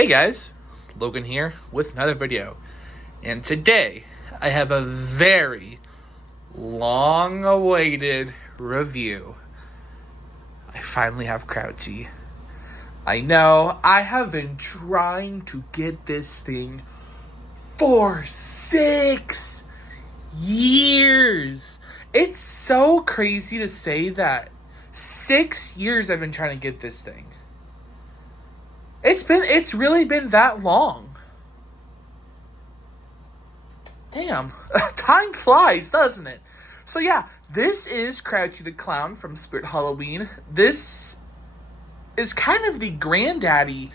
Hey guys, Logan here with another video, and today I have a very long-awaited review. I finally have Crouchy. I know, I have been trying to get this thing for 6 years. It's so crazy to say that 6 years I've been trying to get this thing. It's really been that long. Damn. Time flies, doesn't it? So yeah, this is Crouchy the Clown from Spirit Halloween. This is kind of the granddaddy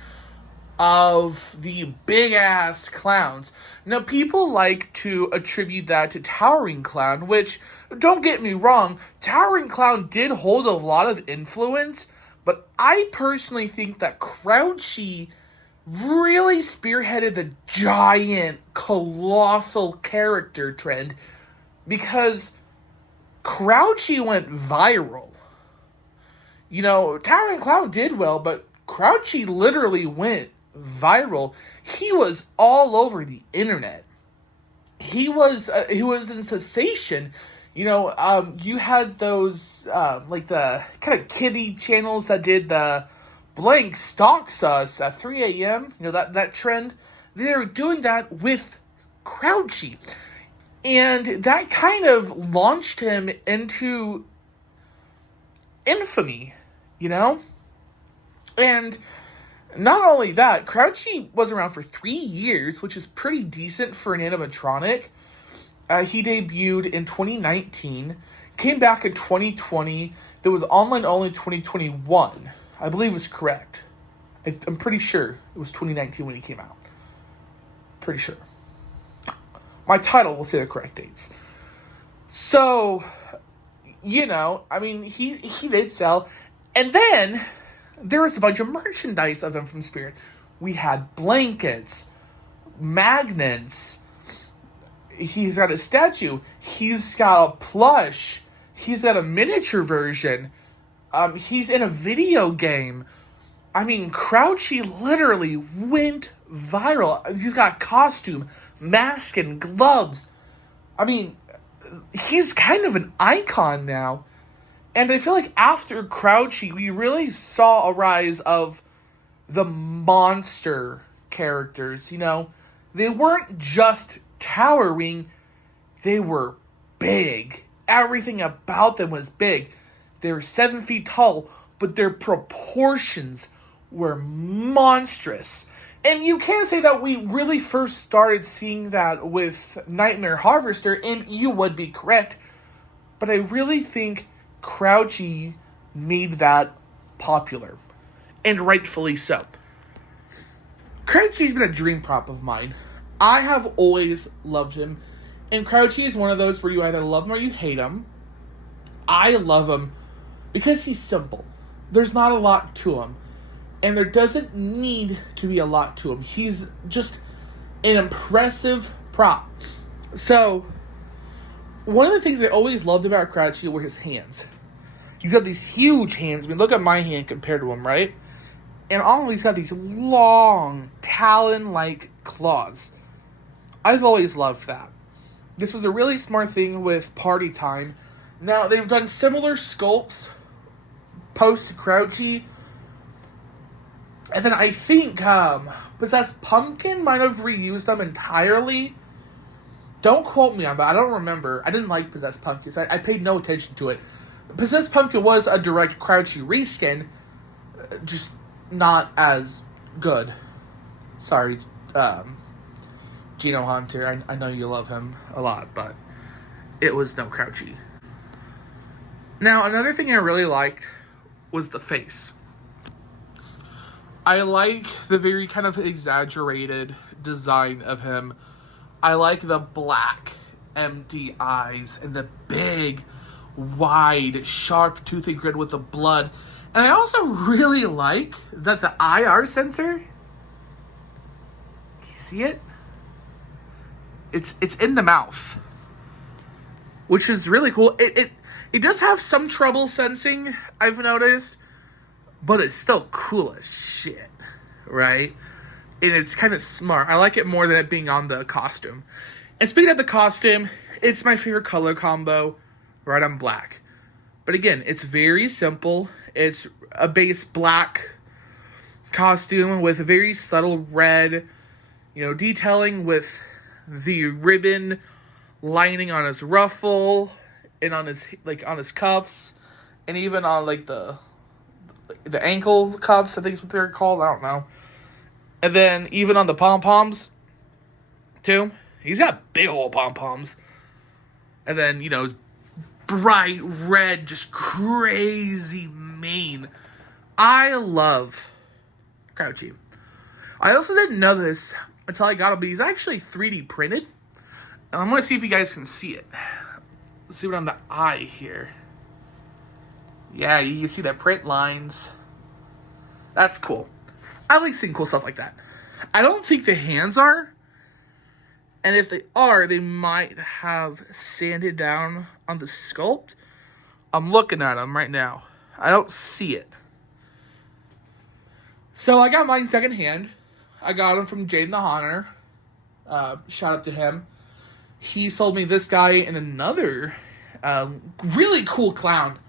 of the big-ass clowns. Now, people like to attribute that to Towering Clown, which, don't get me wrong, Towering Clown did hold a lot of influence, but I personally think that Crouchy really spearheaded the giant, colossal character trend because Crouchy went viral. You know, Towering Clown did well, but Crouchy literally went viral. He was all over the internet. He was in sensation. You know, you had those, like the kind of kiddie channels that did the blank stalks us at 3 a.m., you know, that trend. They were doing that with Crouchy. And that kind of launched him into infamy, you know? And not only that, Crouchy was around for 3 years, which is pretty decent for an animatronic. He debuted in 2019, came back in 2020. There was online only 2021. I believe was correct. I'm pretty sure it was 2019 when he came out. Pretty sure. My title will say the correct dates. So, you know, I mean, he did sell. And then there was a bunch of merchandise of him from Spirit. We had blankets, magnets. He's got a statue. He's got a plush. He's got a miniature version. He's in a video game. I mean, Crouchy literally went viral. He's got costume, mask, and gloves. I mean, he's kind of an icon now. And I feel like after Crouchy, we really saw a rise of the monster characters, you know? They weren't just towering, they were big. Everything about them was big. They were 7 feet tall, but their proportions were monstrous. And you can say that we really first started seeing that with Nightmare Harvester, and you would be correct. But I really think Crouchy made that popular. And rightfully so. Crouchy's been a dream prop of mine. I have always loved him. And Crouchy is one of those where you either love him or you hate him. I love him because he's simple. There's not a lot to him. And there doesn't need to be a lot to him. He's just an impressive prop. So, one of the things I always loved about Crouchy were his hands. He's got these huge hands. I mean, look at my hand compared to him, right? And all he's got these long, talon-like claws. I've always loved that. This was a really smart thing with Party Time. Now, they've done similar sculpts post-Crouchy. And then I think Possessed Pumpkin might have reused them entirely. Don't quote me on that. I don't remember. I didn't like Possessed Pumpkin, so I paid no attention to it. Possessed Pumpkin was a direct Crouchy reskin, just not as good. Sorry, Gino Hunter. I know you love him a lot, but it was no Crouchy. Now, another thing I really liked was the face. I like the very kind of exaggerated design of him. I like the black, empty eyes and the big, wide, sharp, toothy grin with the blood. And I also really like that the IR sensor, can you see it? It's in the mouth, which is really cool. It does have some trouble sensing, I've noticed, but it's still cool as shit, right? and it's kind of smart. I like it more than it being on the costume. And speaking of the costume, it's my favorite color combo, red on black. But again, it's very simple. It's a base black costume with a very subtle red, detailing with the ribbon lining on his ruffle and on his cuffs, and even on the ankle cuffs, I think is what they're called. I don't know. And then even on the pom poms too. He's got big old pom poms. And then bright red, just crazy mane. I love Crouchy. I also didn't know this until I got him, but he's actually 3D printed. And I'm going to see if you guys can see it. Let's see what on the eye here. Yeah, you can see that print lines. That's cool. I like seeing cool stuff like that. I don't think the hands are. And if they are, they might have sanded down on the sculpt. I'm looking at them right now. I don't see it. So I got mine secondhand. I got them from Jaden the Honor. Shout out to him. He sold me this guy and another really cool clown.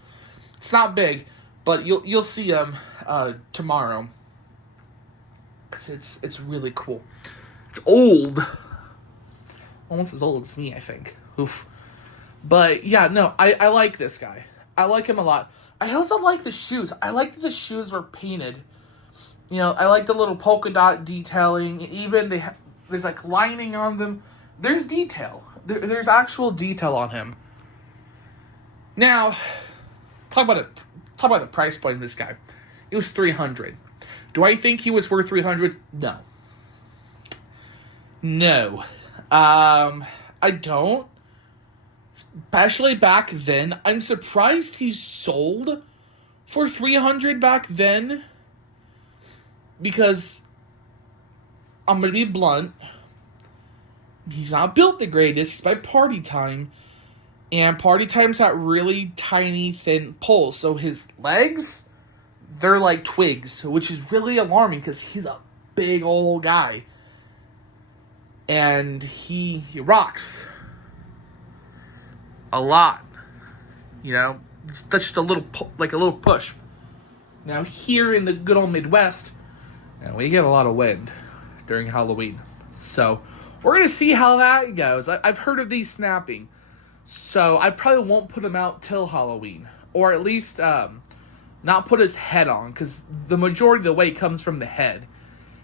It's not big, but you'll see him tomorrow. It's really cool. It's old. Almost as old as me, I think. Oof. But yeah, no, I like this guy. I like him a lot. I also like the shoes. I like that the shoes were painted. I like the little polka dot detailing. Even there's like lining on them. There's detail. There's actual detail on him. Now, talk about the price point of this guy. It was $300. Do I think he was worth $300? No. I don't. Especially back then. I'm surprised he sold for $300 back then. Because, I'm going to be blunt, he's not built the greatest. It's by Party Time. And Party Time's got really tiny, thin poles. So his legs, they're like twigs. Which is really alarming because he's a big old guy. And he rocks a lot. That's just a little push. Now here in the good old Midwest, we get a lot of wind during Halloween. So we're going to see how that goes. I've heard of these snapping. So I probably won't put him out till Halloween. Or at least not put his head on. Because the majority of the weight comes from the head.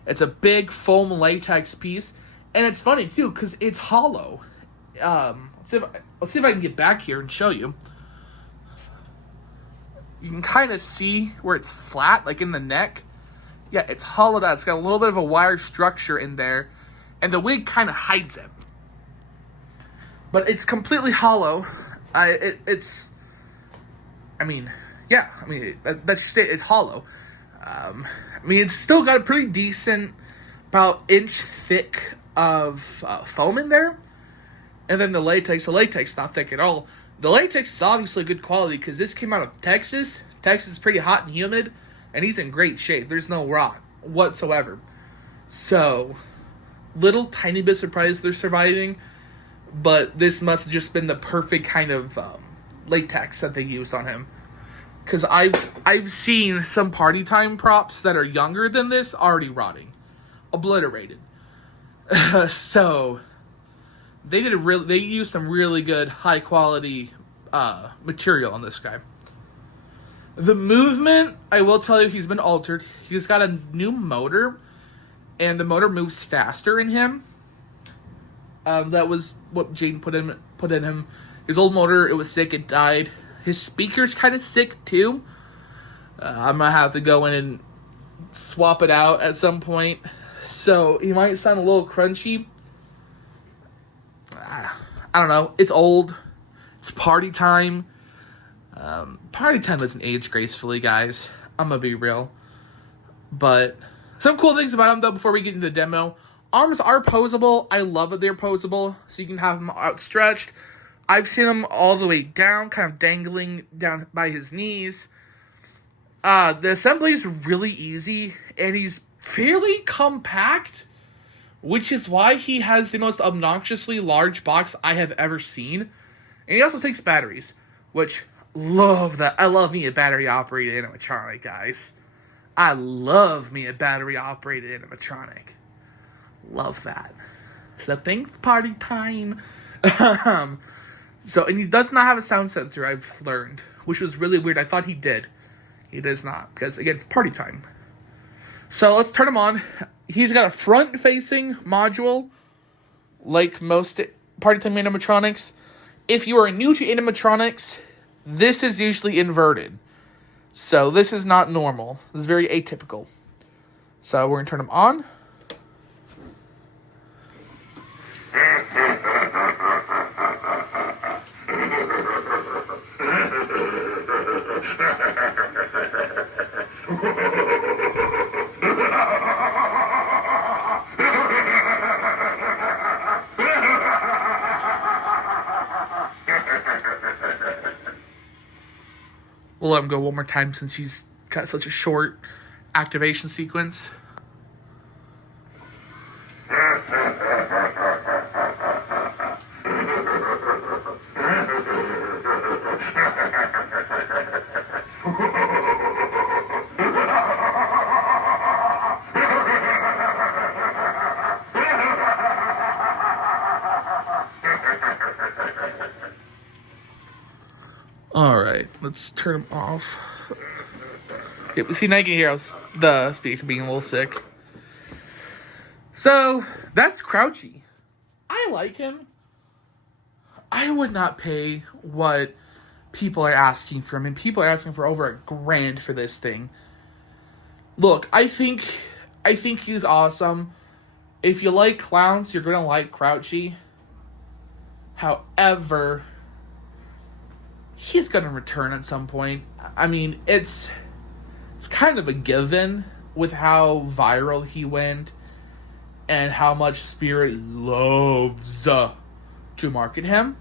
It's a big foam latex piece. And it's funny, too, because it's hollow. Let's see if I can get back here and show you. You can kind of see where it's flat, like in the neck. Yeah, it's hollowed out. It's got a little bit of a wire structure in there. And the wig kind of hides it. But it's completely hollow. That's just it. It's hollow. It's still got a pretty decent, about inch thick of foam in there. And then the latex not thick at all. The latex is obviously good quality because this came out of Texas. Texas is pretty hot and humid, and he's in great shape. There's no rot whatsoever. So, little tiny bit surprised they're surviving, but this must have just been the perfect kind of latex that they used on him. Because I've seen some Party Time props that are younger than this already rotting, obliterated. So they used some really good high quality material on this guy. The movement, I will tell you, he's been altered. He's got a new motor, and the motor moves faster in him. That was what Jane put in him. His old motor, it was sick. It died. His speaker's kind of sick too. I'm gonna have to go in and swap it out at some point. So he might sound a little crunchy. I don't know. It's old. It's Party Time. Party Time doesn't age gracefully, guys. I'm gonna be real. But some cool things about him, though, before we get into the demo. Arms are posable. I love that they're posable, so you can have them outstretched. I've seen them all the way down, kind of dangling down by his knees. The assembly is really easy, and he's fairly compact, which is why he has the most obnoxiously large box I have ever seen. And he also takes batteries, which, love that. I love me a battery-operated animatronic, guys. I love me a battery-operated animatronic. Love that. So thanks, party time. And he does not have a sound sensor, I've learned, which was really weird. I thought he did. He does not, because, again, party time. So let's turn him on. He's got a front-facing module, like most party time animatronics. If you are new to animatronics, this is usually inverted. So this is not normal. This is very atypical. So we're going to turn him on. We'll let him go one more time since he's got such a short activation sequence. Alright, let's turn him off. Yeah, see, now you can hear the speaker being a little sick. So, that's Crouchy. I like him. I would not pay what people are asking for him, and people are asking for over $1,000 for this thing. Look, I think he's awesome. If you like clowns, you're gonna like Crouchy. However, he's gonna return at some point. I mean, it's kind of a given with how viral he went and how much Spirit loves to market him.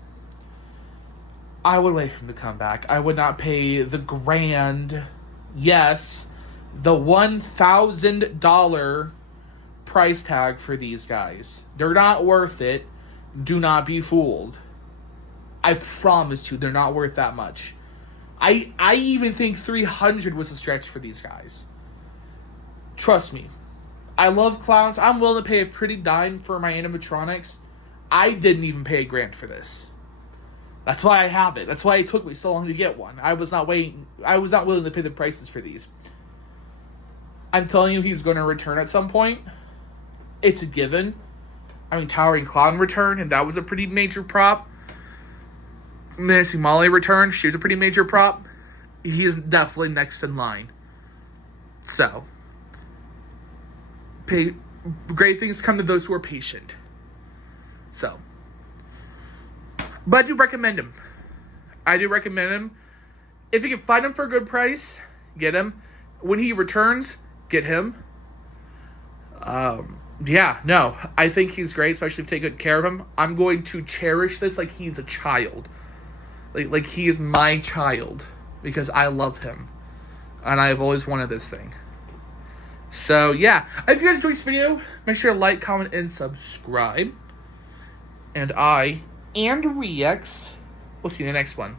I would wait for him to come back. I would not pay the $1,000, yes, the $1,000 price tag for these guys. They're not worth it. Do not be fooled. I promise you, they're not worth that much. I even think $300 was a stretch for these guys. Trust me. I love clowns. I'm willing to pay a pretty dime for my animatronics. I didn't even pay $1,000 for this. That's why I have it. That's why it took me so long to get one. I was not willing to pay the prices for these. I'm telling you, he's going to return at some point. It's a given. I mean, Towering Clown returned, and that was a pretty major prop. Menacing Molly returned. She was a pretty major prop. He is definitely next in line. So, great things come to those who are patient. So, but I do recommend him. If you can find him for a good price, get him. When he returns, get him. I think he's great, especially if you take good care of him. I'm going to cherish this like he's a child. Like he is my child, because I love him. And I've always wanted this thing. So, yeah. I hope you guys enjoyed this video. Make sure to like, comment, and subscribe. And Rex, we'll see you in the next one.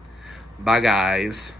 Bye, guys.